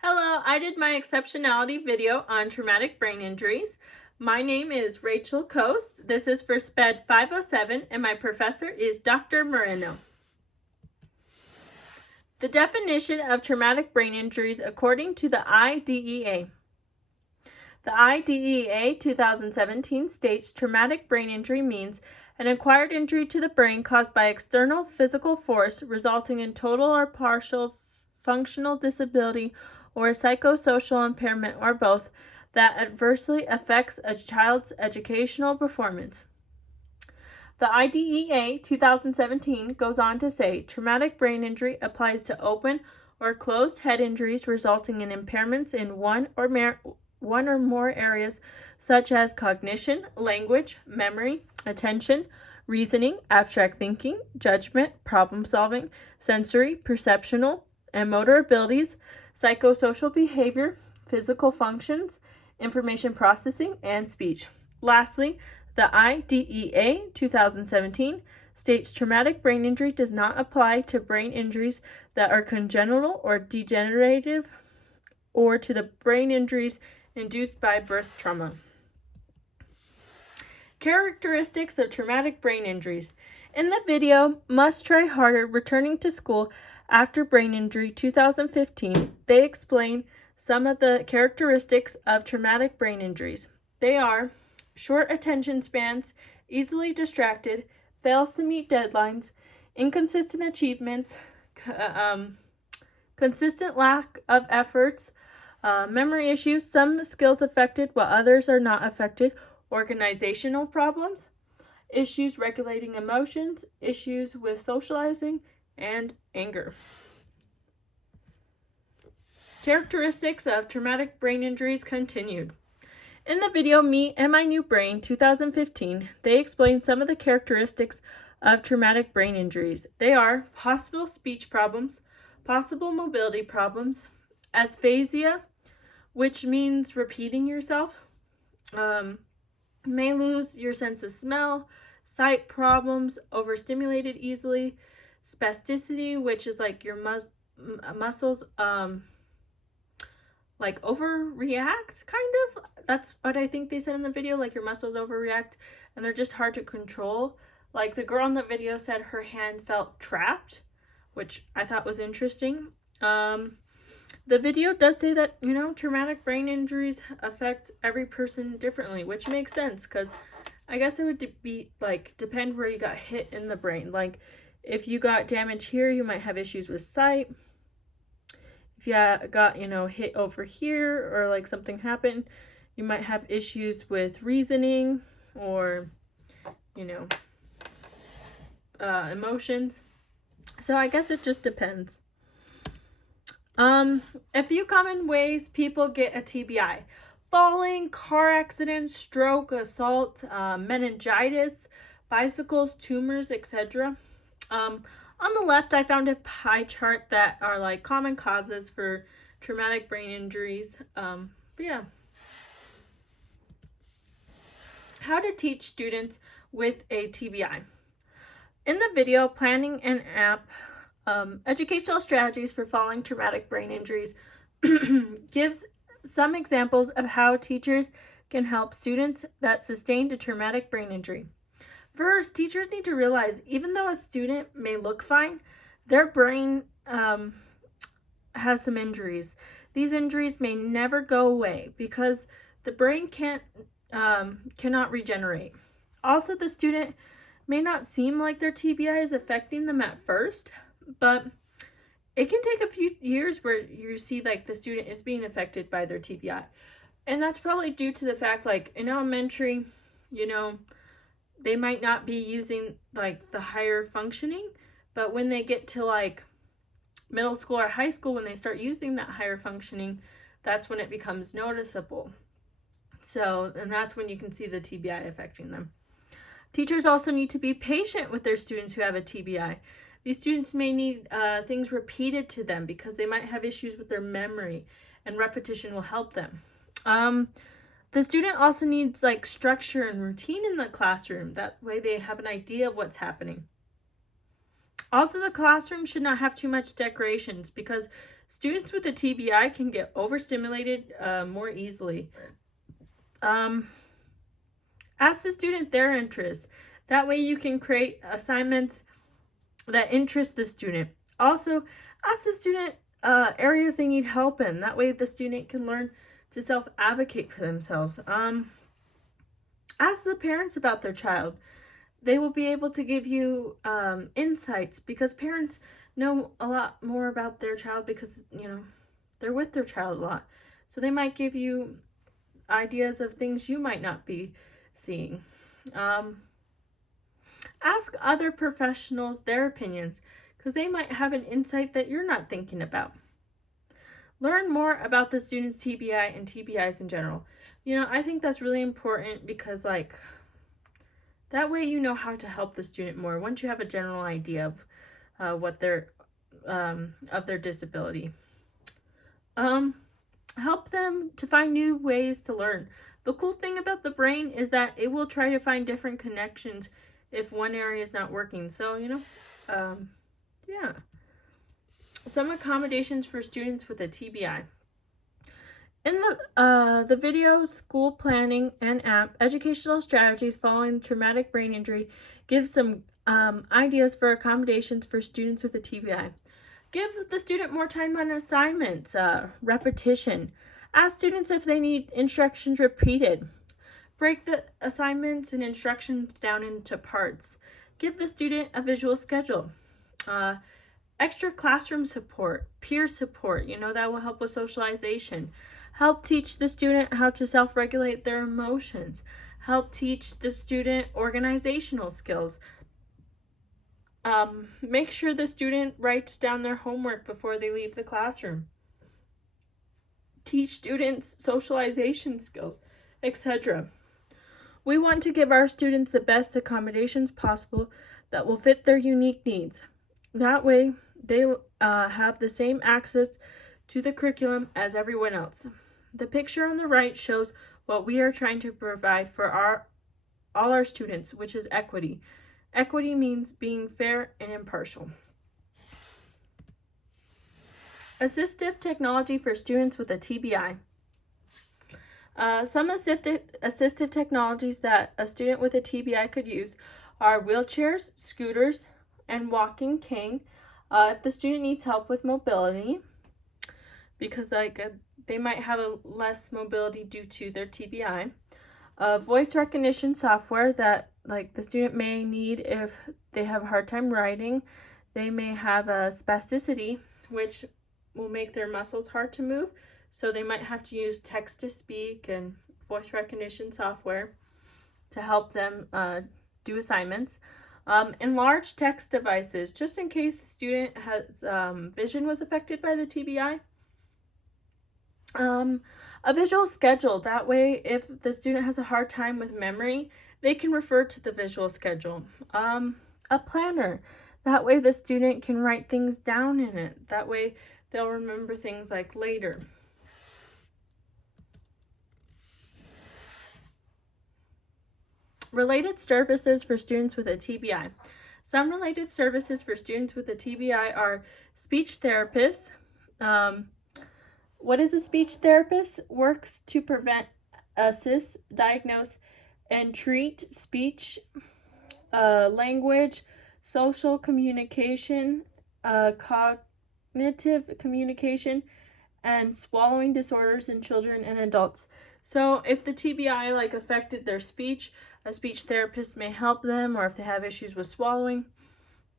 Hello, I did my exceptionality video on traumatic brain injuries. My name is Rachel Coast. This is for SPED 507 and my professor is Dr. Moreno. The definition of traumatic brain injuries according to the IDEA. The IDEA 2017 states traumatic brain injury means an acquired injury to the brain caused by external physical force resulting in total or partial functional disability or psychosocial impairment or both that adversely affects a child's educational performance. The IDEA 2017 goes on to say traumatic brain injury applies to open or closed head injuries resulting in impairments in one or more areas such as cognition, language, memory, attention, reasoning, abstract thinking, judgment, problem solving, sensory, perceptual, and motor abilities, psychosocial behavior, physical functions, information processing, and speech. Lastly, the IDEA 2017 states traumatic brain injury does not apply to brain injuries that are congenital or degenerative or to the brain injuries induced by birth trauma. Characteristics of traumatic brain injuries. In the video, Must Try Harder Returning to School After Brain Injury 2015, they explain some of the characteristics of traumatic brain injuries. They are short attention spans, easily distracted, fails to meet deadlines, inconsistent achievements, consistent lack of efforts, memory issues, some skills affected while others are not affected, organizational problems, issues regulating emotions, issues with socializing, and anger. Characteristics of traumatic brain injuries continued. In the video Me and My New Brain 2015, they explain some of the characteristics of traumatic brain injuries. They are possible speech problems, possible mobility problems, aphasia, which means repeating yourself, may lose your sense of smell, sight problems, overstimulated easily, spasticity, which is like your muscles like overreact, kind of. That's what I think they said in the video, like your muscles overreact and they're just hard to control. Like the girl in the video said her hand felt trapped, which I thought was interesting. The video does say that, traumatic brain injuries affect every person differently, which makes sense because I guess it would be like depend where you got hit in the brain. Like if you got damage here, you might have issues with sight. If you got, hit over here or like something happened, you might have issues with reasoning or, emotions. So I guess it just depends. A few common ways people get a TBI: falling, car accidents, stroke, assault, meningitis, bicycles, tumors, etc. On the left, I found a pie chart that are like common causes for traumatic brain injuries. But yeah. How to teach students with a TBI. In the video, Planning an App, Educational Strategies for Following Traumatic Brain Injuries gives some examples of how teachers can help students that sustained a traumatic brain injury. First, teachers need to realize even though a student may look fine, their brain has some injuries. These injuries may never go away because the brain cannot regenerate. Also, the student may not seem like their TBI is affecting them at first, but it can take a few years where you see like the student is being affected by their TBI. And that's probably due to the fact like in elementary, they might not be using like the higher functioning, but when they get to like middle school or high school, when they start using that higher functioning, that's when it becomes noticeable. So, and that's when you can see the TBI affecting them. Teachers also need to be patient with their students who have a TBI. These students may need things repeated to them because they might have issues with their memory, and repetition will help them. The student also needs like structure and routine in the classroom. That way they have an idea of what's happening. Also, the classroom should not have too much decorations because Students with a TBI can get overstimulated more easily. Ask the student their interests. That way you can create assignments that interest the student. Also, ask the student areas they need help in. That way the student can learn to self-advocate for themselves. Ask the parents about their child. They will be able to give you insights, because parents know a lot more about their child because, they're with their child a lot. So they might give you ideas of things you might not be seeing. Ask other professionals their opinions, because they might have an insight that you're not thinking about. Learn more about the student's TBI and TBIs in general. I think that's really important, because that way you know how to help the student more once you have a general idea of what their of their disability. Help them to find new ways to learn. The cool thing about the brain is that it will try to find different connections if one area is not working. So, yeah. Some accommodations for students with a TBI. In the video, School Planning and App, Educational Strategies Following Traumatic Brain Injury gives some ideas for accommodations for students with a TBI. Give the student more time on assignments, repetition. Ask students if they need instructions repeated. Break the assignments and instructions down into parts. Give the student a visual schedule. Extra classroom support, peer support, that will help with socialization. Help teach the student how to self-regulate their emotions. Help teach the student organizational skills. Make sure the student writes down their homework before they leave the classroom. Teach students socialization skills, etc. We want to give our students the best accommodations possible that will fit their unique needs. That way, they have the same access to the curriculum as everyone else. The picture on the right shows what we are trying to provide for all our students, which is equity. Equity means being fair and impartial. Assistive technology for students with a TBI. Some assistive technologies that a student with a TBI could use are wheelchairs, scooters, and walking cane. If the student needs help with mobility, because they might have a less mobility due to their TBI. Voice recognition software that the student may need if they have a hard time writing. They may have a spasticity, which will make their muscles hard to move. So they might have to use text-to-speak and voice recognition software to help them do assignments. Enlarged text devices, just in case the student has vision was affected by the TBI. A visual schedule, that way if the student has a hard time with memory, they can refer to the visual schedule. A planner, that way the student can write things down in it. That way they'll remember things later. Related services for students with a TBI. Some related services for students with a TBI are speech therapists. What is a speech therapist? Works to prevent, assist, diagnose, and treat speech, language, social communication, cognitive communication, and swallowing disorders in children and adults. So if the TBI affected their speech, a speech therapist may help them, or if they have issues with swallowing,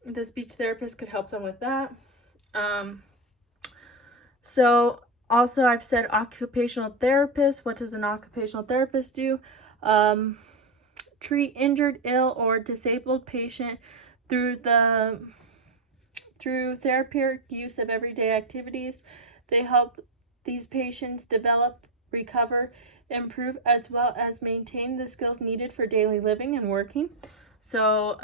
the speech therapist could help them with that. So also I've said occupational therapist. What does an occupational therapist do? Treat injured, ill, or disabled patient through therapeutic use of everyday activities. They help these patients develop, recover, improve, as well as maintain the skills needed for daily living and working. So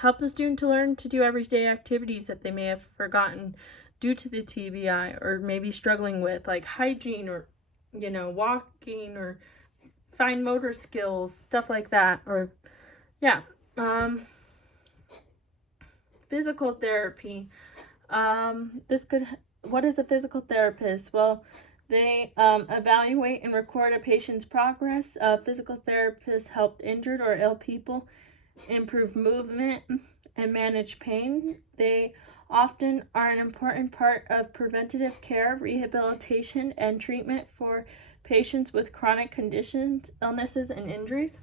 help the student to learn to do everyday activities that they may have forgotten due to the TBI, or maybe struggling with, hygiene, or walking, or fine motor skills, stuff like that. Or physical therapy. This could what is a physical therapist? Well, they evaluate and record a patient's progress. Physical therapists help injured or ill people improve movement and manage pain. They often are an important part of preventative care, rehabilitation, and treatment for patients with chronic conditions, illnesses, and injuries.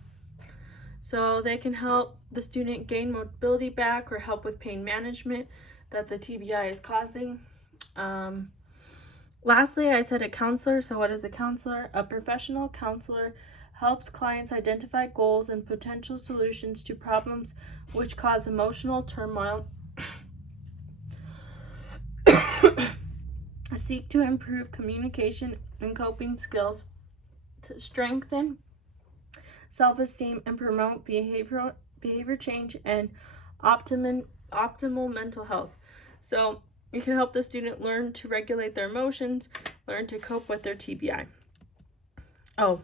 So they can help the student gain mobility back or help with pain management that the TBI is causing. Lastly, I said a counselor. So what is a counselor? A professional counselor helps clients identify goals and potential solutions to problems which cause emotional turmoil, seek to improve communication and coping skills, to strengthen self-esteem, and promote behavior change and optimal mental health. So it can help the student learn to regulate their emotions, learn to cope with their TBI. Oh,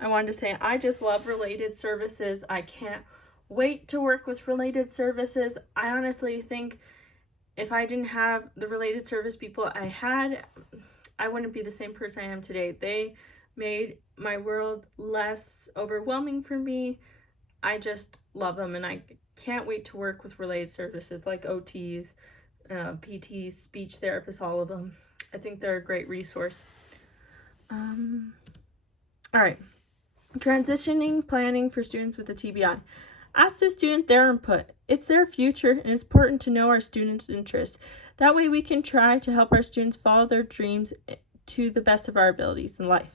I wanted to say I just love related services. I can't wait to work with related services. I honestly think if I didn't have the related service people I had, I wouldn't be the same person I am today. They made my world less overwhelming for me. I just love them, and I can't wait to work with related services like OTs, PTs, speech therapists, all of them. I think they're a great resource. All right. Transitioning planning for students with a TBI. Ask the student their input. It's their future, and it's important to know our students' interests. That way we can try to help our students follow their dreams to the best of our abilities in life.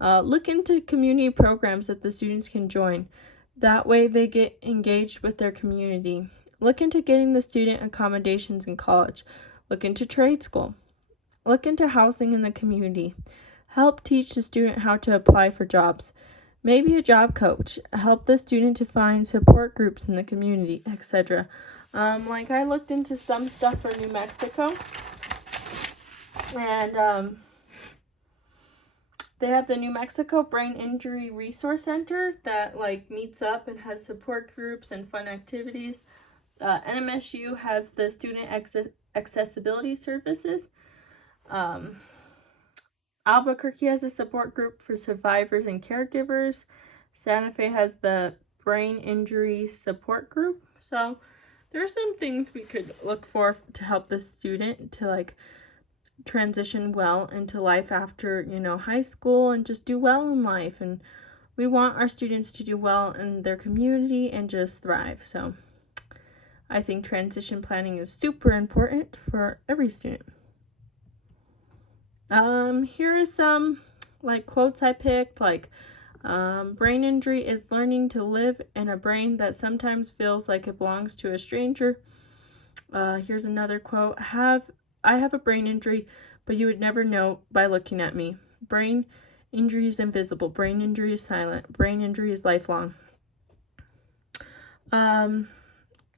Look into community programs that the students can join. That way they get engaged with their community. Look into getting the student accommodations in college. Look into trade school. Look into housing in the community. Help teach the student how to apply for jobs. Maybe a job coach. Help the student to find support groups in the community, etc. Like I looked into some stuff for New Mexico, and they have the New Mexico Brain Injury Resource Center that like meets up and has support groups and fun activities. NMSU has the Student Accessibility Services. Albuquerque has a support group for survivors and caregivers. Santa Fe has the Brain Injury Support Group. So there are some things we could look for to help the student to like transition well into life after, high school, and just do well in life. And we want our students to do well in their community and just thrive. So I think transition planning is super important for every student. Here is some like quotes I picked, like brain injury is learning to live in a brain that sometimes feels like it belongs to a stranger. Here's another quote. I have a brain injury, but you would never know by looking at me. Brain injury is invisible. Brain injury is silent. Brain injury is lifelong.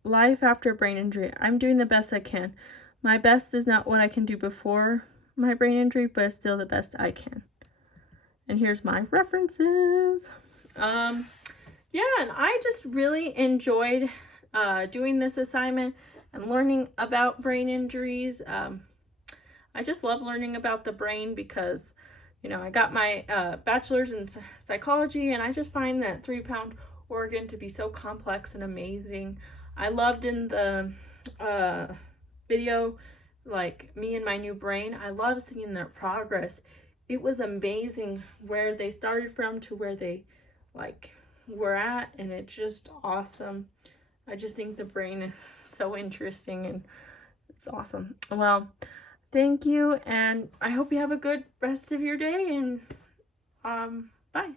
Life after brain injury. I'm doing the best I can. My best is not what I can do before my brain injury, but it's still the best I can. And here's my references. And I just really enjoyed doing this assignment and learning about brain injuries. I just love learning about the brain because, I got my bachelor's in psychology, and I just find that 3-pound organ to be so complex and amazing. I loved in the video, like Me and My New Brain, I love seeing their progress. It was amazing where they started from to where they were at, and it's just awesome. I just think the brain is so interesting, and it's awesome. Well, thank you, and I hope you have a good rest of your day, and bye.